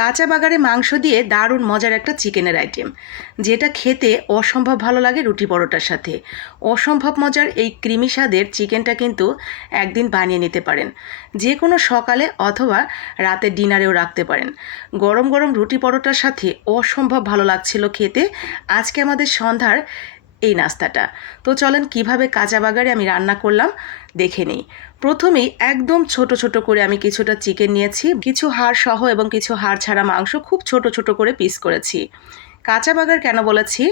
কাঁচা বাগারে মাংস দিয়ে দারুণ মজার একটা চিকেনের আইটেম, যেটা খেতে অসম্ভব ভালো লাগে রুটি পরোটার সাথে। অসম্ভব মজার এই ক্রিমি স্বাদের চিকেনটা কিন্তু একদিন বানিয়ে নিতে পারেন। যে কোনো সকালে অথবা রাতে ডিনারেও রাখতে পারেন। গরম গরম রুটি পরোটার সাথে অসম্ভব ভালো লাগছিল খেতে। আজকে আমাদের সন্ধ্যার এই নাস্তাটা। তো চলেন কীভাবে কাঁচা বাগারে আমি রান্না করলাম, দেখে নিই। প্রথমেই একদম ছোট ছোট করে আমি কিছুটা চিকেন নিয়েছি, কিছু হাড় সহ এবং কিছু হাড় ছাড়া মাংস খুব ছোট ছোট করে পিস করেছি। কাঁচা বাগার কেন বলেছি?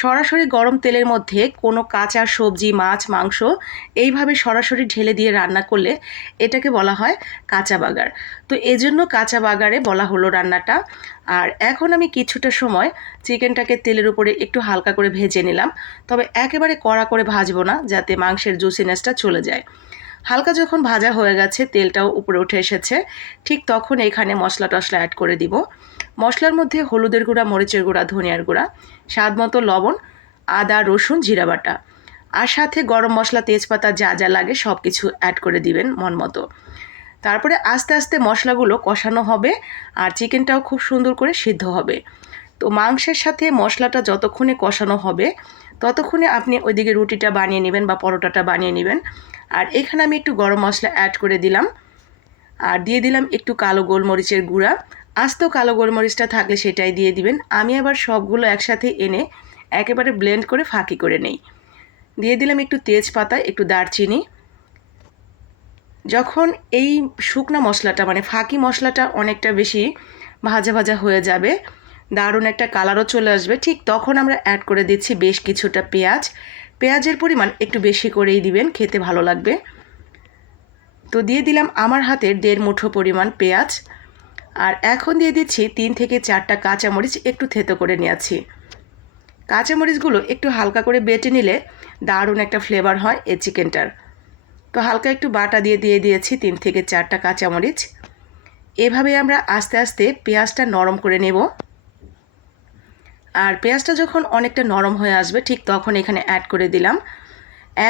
সরাসরি গরম তেলের মধ্যে কোনো কাঁচা সবজি, মাছ, মাংস এইভাবে সরাসরি ঢেলে দিয়ে রান্না করলে এটাকে বলা হয় কাঁচা বাগার। তো এজন্য কাঁচা বাগারে বলা হলো রান্নাটা। আর এখন আমি কিছুটা সময় চিকেনটাকে তেলের উপরে একটু হালকা করে ভেজে নিলাম। তবে একেবারে কড়া করে ভাজবো না, যাতে মাংসের জুসিনেসটা চলে যায়। হালকা যখন ভাজা হয়ে গেছে, তেলটাও উপরে উঠে এসেছে, ঠিক তখন এখানে মশলা টশলা অ্যাড করে দিব। মশলার মধ্যে হলুদের গুঁড়া, মরিচের গুঁড়া, ধনিয়ার গুঁড়া, স্বাদ মতো লবণ, আদা, রসুন, জিরা বাটা আর সাথে গরম মশলা, তেজপাতা যা যা লাগে সব কিছু অ্যাড করে দিবেন মন মতো। তারপরে আস্তে আস্তে মশলাগুলো কষানো হবে আর চিকেনটাও খুব সুন্দর করে সিদ্ধ হবে। তো মাংসের সাথে মশলাটা যতক্ষণে কষানো হবে ততক্ষণে আপনি ওইদিকে রুটিটা বানিয়ে নেবেন বা পরোটাটা বানিয়ে নেবেন। আর এখানে আমি একটু গরম মশলা অ্যাড করে দিলাম। আর দিয়ে দিলাম একটু কালো গোলমরিচের গুঁড়া। আস্ত কালো গোলমরিচটা থাকলে সেটাই দিয়ে দিবেন। আমি আবার সবগুলো একসাথে এনে একেবারে ব্লেন্ড করে ফাঁকি করে নেই। দিয়ে দিলাম একটু তেজপাতা, একটু দারচিনি। যখন এই শুকনা মশলাটা মানে ফাঁকি মশলাটা অনেকটা বেশি ভাজা ভাজা হয়ে যাবে দারুণ একটা কালারও চলে আসবে। ঠিক তখন আমরা অ্যাড করে দিচ্ছি বেশ কিছুটা পেঁয়াজ। পেঁয়াজের পরিমাণ একটু বেশি করেই দিবেন, খেতে ভালো লাগবে। তো দিয়ে দিলাম আমার হাতের দেড় মুঠো পরিমাণ পেঁয়াজ। আর এখন দিয়ে দিচ্ছি তিন থেকে চারটা কাঁচামরিচ একটু থেতো করে নিয়েছি। কাঁচামরিচগুলো একটু হালকা করে বেটে নিলে দারুণ একটা ফ্লেভার হয় এই চিকেনটার। তো হালকা একটু বাটা দিয়ে দিয়ে দিয়েছি তিন থেকে চারটা কাঁচামরিচ। এভাবে আমরা আস্তে আস্তে পেঁয়াজটা নরম করে নেব। আর পেঁয়াজটা যখন অনেকটা নরম হয়ে আসবে, ঠিক তখন এখানে অ্যাড করে দিলাম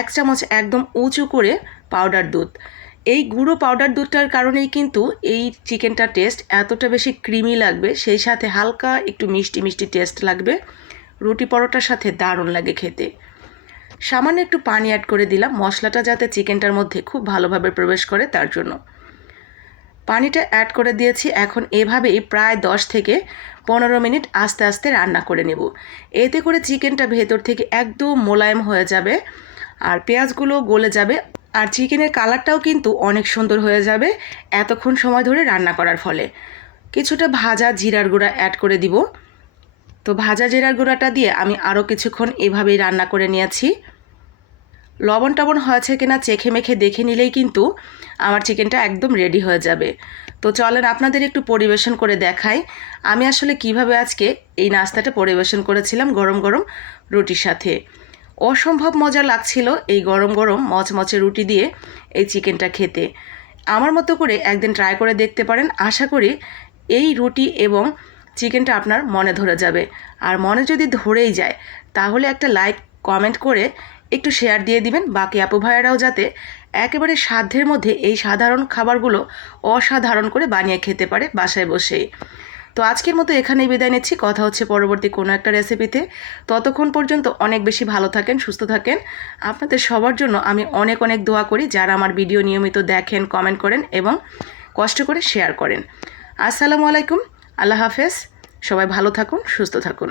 এক চামচ একদম উঁচু করে পাউডার দুধ। এই গুঁড়ো পাউডার দুধটার কারণেই কিন্তু এই চিকেনটা টেস্ট এতটা বেশি ক্রিমি লাগবে, সেই সাথে হালকা একটু মিষ্টি মিষ্টি টেস্ট লাগবে। রুটি পরোটার সাথে দারুণ লাগে খেতে। সামান্য একটু পানি অ্যাড করে দিলাম, মশলাটা যাতে চিকেনটার মধ্যে খুব ভালোভাবে প্রবেশ করে, তার জন্য। পানিটা অ্যাড করে দিয়েছি। এখন এভাবেই প্রায় দশ থেকে পনেরো মিনিট আস্তে আস্তে রান্না করে নেব। এতে করে চিকেনটা ভেতর থেকে একদম মোলায়েম হয়ে যাবে আর পেঁয়াজগুলো গলে যাবে। আর চিকেনের কালারটাও কিন্তু অনেক সুন্দর হয়ে যাবে এতক্ষণ সময় ধরে রান্না করার ফলে। কিছুটা ভাজা জিরার গুঁড়া অ্যাড করে দিব। তো ভাজা জিরার গুঁড়াটা দিয়ে আমি আরও কিছুক্ষণ এভাবেই রান্না করে নিয়েছি। লবণ টবণ হয়েছে কিনা চেখে মেখে দেখে নিলেই কিন্তু আমার চিকেনটা একদম রেডি হয়ে যাবে। তো চলেন আপনাদের একটু পরিবেশন করে দেখাই। আমি আসলে কীভাবে আজকে এই নাস্তাটা পরিবেশন করেছিলাম গরম গরম রুটির সাথে। অসম্ভব মজা লাগছিল এই গরম গরম মচমচে রুটি দিয়ে এই চিকেনটা খেতে। আমার মতো করে একদিন ট্রাই করে দেখতে পারেন, আশা করি এই রুটি এবং চিকেনটা আপনার মনে ধরে যাবে। আর মনে যদি ধরেই যায়, তাহলে একটা লাইক কমেন্ট করে একটু শেয়ার দিয়ে দিবেন। বাকি আপু ভাইয়ারাও যাতে একেবারে সাধ্যের মধ্যে এই সাধারণ খাবারগুলো অসাধারণ করে বানিয়ে খেতে পারে বাসায় বসেই। তো আজকের মতো এখানেই বিদায় নিচ্ছি। কথা হচ্ছে পরবর্তী কোনো একটা রেসিপিতে ততক্ষণ পর্যন্ত অনেক বেশি ভালো থাকেন, সুস্থ থাকেন। আপনাদের সবার জন্য আমি অনেক অনেক দোয়া করি যারা আমার ভিডিও নিয়মিত দেখেন কমেন্ট করেন এবং কষ্ট করে শেয়ার করেন। আসসালামু আলাইকুম। আল্লাহ হাফেজ। সবাই ভালো থাকুন, সুস্থ থাকুন।